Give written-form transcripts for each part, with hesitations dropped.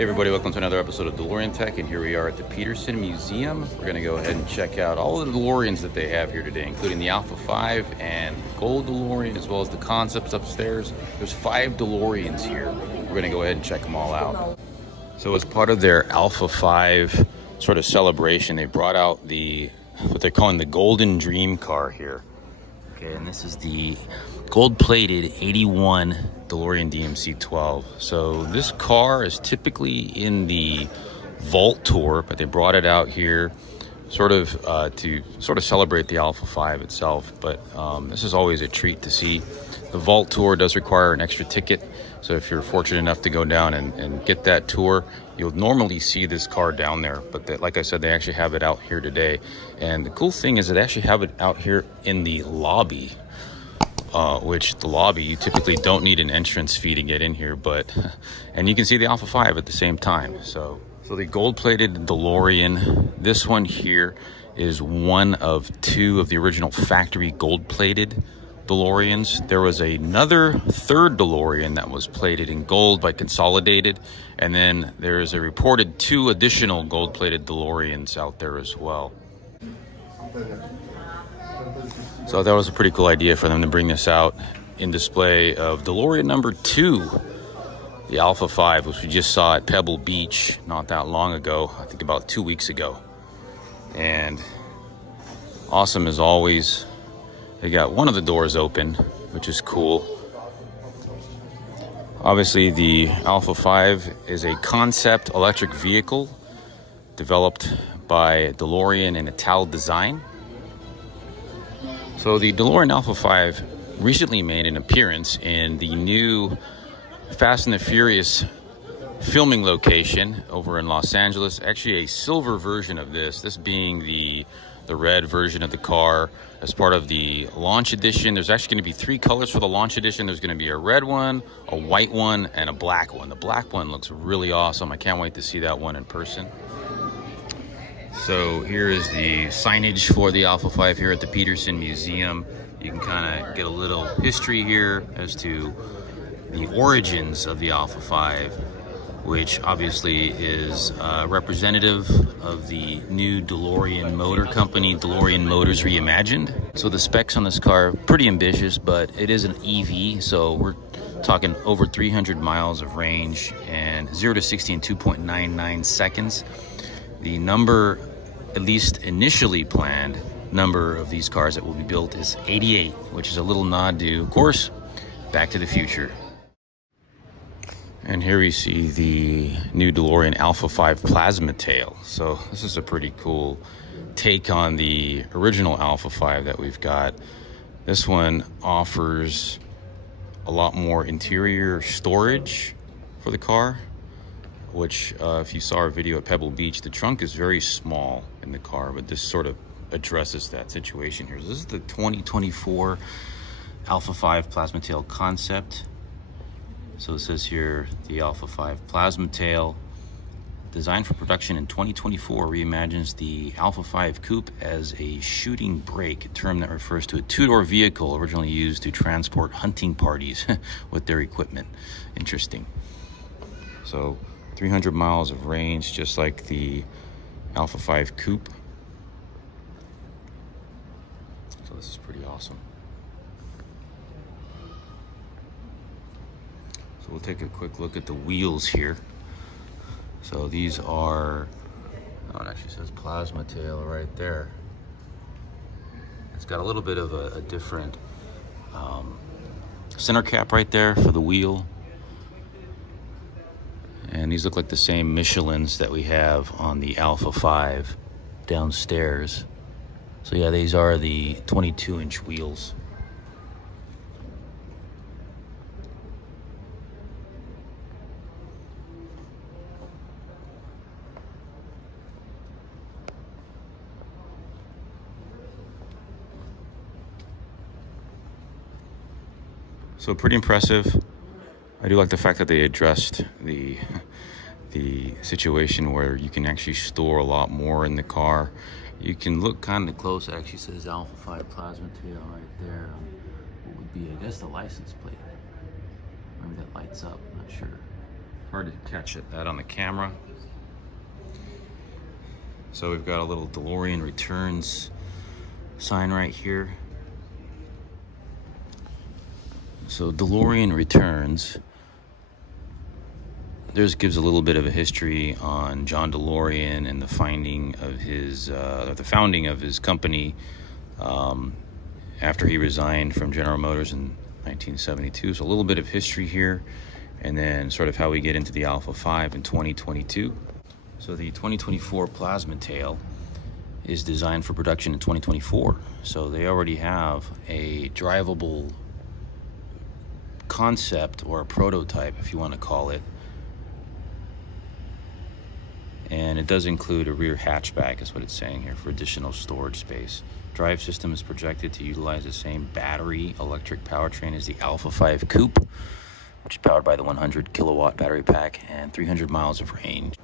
Hey everybody, welcome to another episode of DeLorean Tech, and here we are at the Petersen Museum. We're going to go ahead and check out all of the DeLoreans that they have here today, including the Alpha5 and the Gold DeLorean, as well as the concepts upstairs. There's 5 DeLoreans here. We're going to go ahead and check them all out. So as part of their Alpha5 sort of celebration, they brought out what they're calling the Golden Dream car here. Okay, and this is the gold-plated 81 DeLorean DMC-12. So this car is typically in the Vault Tour, but they brought it out here to celebrate the Alpha5 itself. But this is always a treat to see. The Vault Tour does require an extra ticket, so if you're fortunate enough to go down and get that tour, you'll normally see this car down there. But like I said, they actually have it out here today. And the cool thing is they actually have it out here in the lobby. Which the lobby, you typically don't need an entrance fee to get in here, and you can see the Alpha5 at the same time. So the gold-plated DeLorean, this one here is one of 2 of the original factory gold-plated DeLoreans. There was another 3rd DeLorean that was plated in gold by Consolidated, and then there's a reported 2 additional gold-plated DeLoreans out there as well. So that was a pretty cool idea for them to bring this out in display of DeLorean number 2, the Alpha5, which we just saw at Pebble Beach not that long ago, I think about 2 weeks ago. And awesome as always. They got one of the doors open, which is cool. Obviously, the Alpha5 is a concept electric vehicle developed by DeLorean and Ital Design. So the DeLorean Alpha5 recently made an appearance in the new Fast and the Furious filming location over in Los Angeles. Actually a silver version of this being the red version of the car as part of the launch edition. There's actually going to be 3 colors for the launch edition. There's going to be a red one, a white one, and a black one. The black one looks really awesome. I can't wait to see that one in person. So here is the signage for the Alpha5 here at the Petersen Museum. You can kind of get a little history here as to the origins of the Alpha5, which obviously is representative of the new DeLorean Motor Company, DeLorean Motors Reimagined. So the specs on this car are pretty ambitious, but it is an EV, so we're talking over 300 miles of range and 0 to 60 in 2.99 seconds. The number, at least initially planned, number of these cars that will be built is 88, which is a little nod to, of course, Back to the Future. And here we see the new DeLorean Alpha5 Plasmatail. So this is a pretty cool take on the original Alpha5 that we've got. This one offers a lot more interior storage for the car, which if you saw our video at Pebble Beach, the trunk is very small in the car, but this sort of addresses that situation here. So this is the 2024 Alpha5 Plasmatail concept. So it says here, the Alpha5 Plasmatail, designed for production in 2024, reimagines the Alpha5 Coupe as a shooting brake, a term that refers to a 2-door vehicle originally used to transport hunting parties with their equipment. Interesting. So 300 miles of range, just like the Alpha5 Coupe. So this is pretty awesome. So we'll take a quick look at the wheels here. So these are, oh, it actually says Plasmatail right there. It's got a little bit of a different center cap right there for the wheel. And these look like the same Michelins that we have on the Alpha5 downstairs. So yeah, these are the 22-inch wheels. So pretty impressive. I do like the fact that they addressed the situation where you can actually store a lot more in the car. You can look kind of close. It actually says Alpha5 Plasmatail right there. What would be, I guess, the license plate. Maybe that lights up, I'm not sure. Hard to catch that on the camera. So we've got a little DeLorean Returns sign right here. So DeLorean Returns, this gives a little bit of a history on John DeLorean and the founding of his company after he resigned from General Motors in 1972. So a little bit of history here, and then sort of how we get into the Alpha5 in 2022. So the 2024 Plasmatail is designed for production in 2024. So they already have a drivable concept, or a prototype if you want to call it. And it does include a rear hatchback, is what it's saying here, for additional storage space. Drive system is projected to utilize the same battery electric powertrain as the Alpha5 Coupe, which is powered by the 100 kilowatt battery pack and 300 miles of range.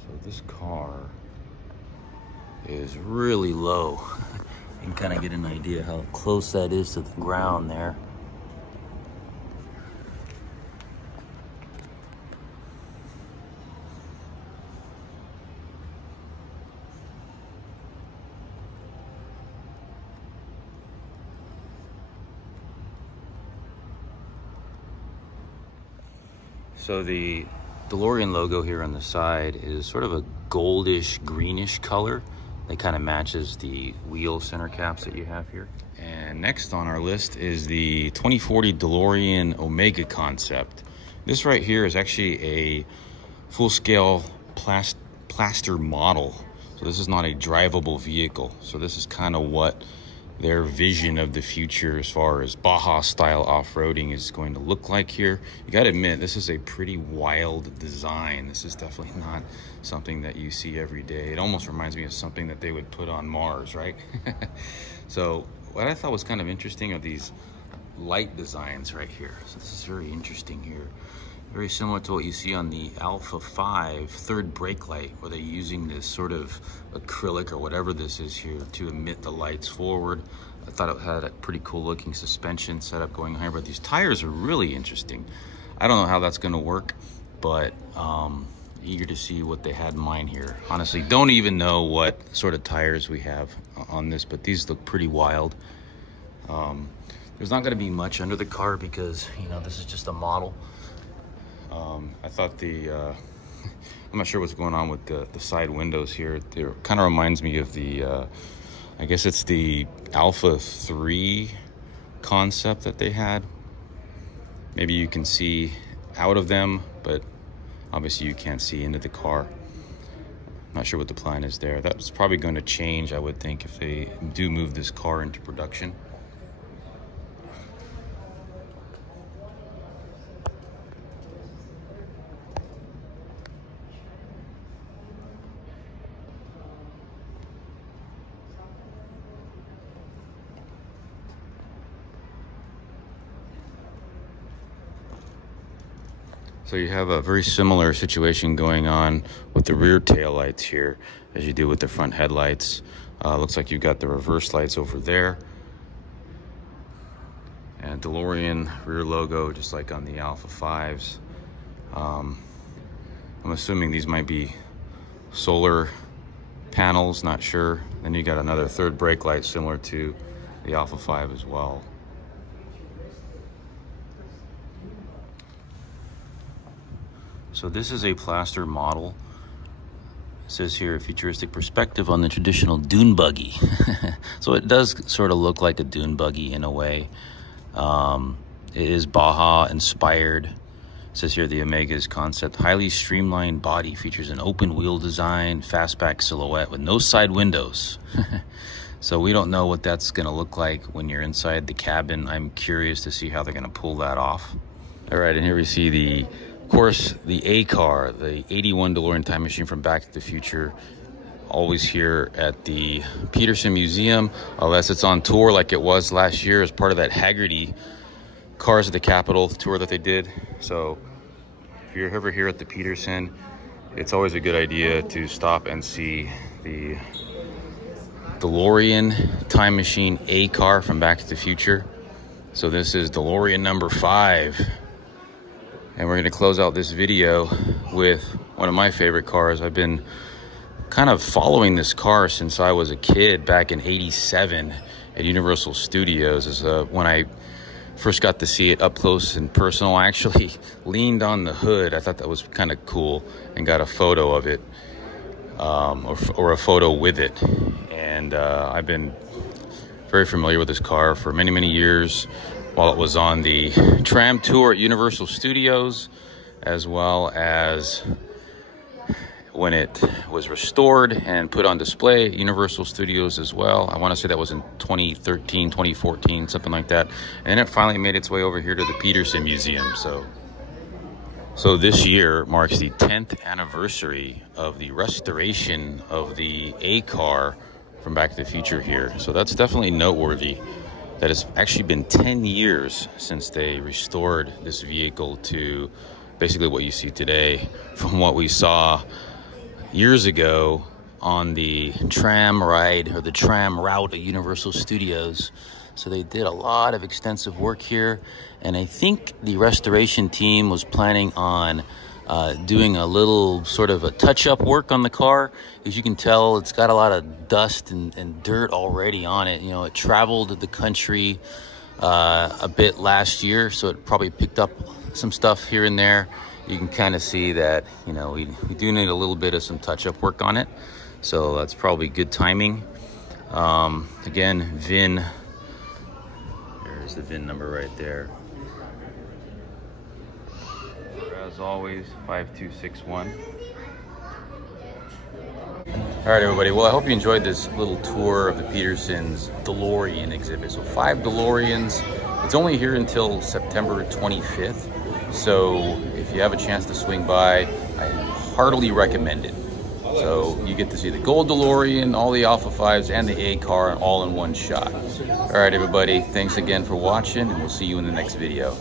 So this car is really low. You can kind of get an idea how close that is to the ground there. So the DeLorean logo here on the side is sort of a goldish greenish color that kind of matches the wheel center caps that you have here. And next on our list is the 2040 DeLorean Omega concept. This right here is actually a full-scale plaster model. So this is not a drivable vehicle. So this is kind of what their vision of the future as far as Baja style off-roading is going to look like here. You got to admit, this is a pretty wild design. This is definitely not something that you see every day. It almost reminds me of something that they would put on Mars, right? So what I thought was kind of interesting of these light designs right here. So this is very interesting here. Very similar to what you see on the Alpha5 third brake light, where they're using this sort of acrylic or whatever this is here to emit the lights forward. I thought it had a pretty cool looking suspension setup going on here, but these tires are really interesting. I don't know how that's gonna work, but eager to see what they had in mind here. Honestly, don't even know what sort of tires we have on this, but these look pretty wild. There's not gonna be much under the car because, you know, this is just a model. I thought I'm not sure what's going on with the side windows here. It kind of reminds me of the, I guess it's the Alpha3 concept that they had. Maybe you can see out of them, but obviously you can't see into the car. Not sure what the plan is there. That's probably going to change, I would think, if they do move this car into production. So you have a very similar situation going on with the rear tail lights here as you do with the front headlights. Looks like you've got the reverse lights over there. And DeLorean rear logo, just like on the Alpha5s. I'm assuming these might be solar panels, not sure. Then you got another third brake light similar to the Alpha5 as well. So this is a plaster model. It says here, a futuristic perspective on the traditional dune buggy. So it does sort of look like a dune buggy in a way. It is Baja inspired. It says here, the Omega's concept, highly streamlined body, features an open wheel design, fastback silhouette with no side windows. So we don't know what that's gonna look like when you're inside the cabin. I'm curious to see how they're gonna pull that off. All right, and here we see the, of course, the A car, the 81 DeLorean time machine from Back to the Future, always here at the Petersen Museum, unless it's on tour like it was last year as part of that Haggerty Cars of the Capitol tour that they did. So if you're ever here at the Petersen, it's always a good idea to stop and see the DeLorean time machine A car from Back to the Future. So this is DeLorean number 5. And we're going to close out this video with one of my favorite cars. I've been kind of following this car since I was a kid back in '87 at Universal Studios. Is when I first got to see it up close and personal. I actually leaned on the hood. I thought that was kind of cool and got a photo of it, or a photo with it. And I've been very familiar with this car for many, many years while it was on the tram tour at Universal Studios, as well as when it was restored and put on display at Universal Studios as well. I want to say that was in 2013, 2014, something like that. And it finally made its way over here to the Petersen Museum. So this year marks the 10th anniversary of the restoration of the A car from Back to the Future here. So that's definitely noteworthy. That it's actually been 10 years since they restored this vehicle to basically what you see today from what we saw years ago on the tram ride or the tram route at Universal Studios. So they did a lot of extensive work here, and I think the restoration team was planning on doing a little sort of a touch-up work on the car. As you can tell, it's got a lot of dust and dirt already on it. You know, it traveled the country a bit last year, so it probably picked up some stuff here and there. You can kind of see that, you know, we do need a little bit of some touch-up work on it. So that's probably good timing. Again, VIN, there's the VIN number right there. As always, 5261. All right, everybody. Well, I hope you enjoyed this little tour of the Petersen's DeLorean exhibit. So 5 DeLoreans. It's only here until September 25th. So if you have a chance to swing by, I heartily recommend it. So you get to see the gold DeLorean, all the Alpha5s, and the A car all in one shot. All right, everybody. Thanks again for watching, and we'll see you in the next video.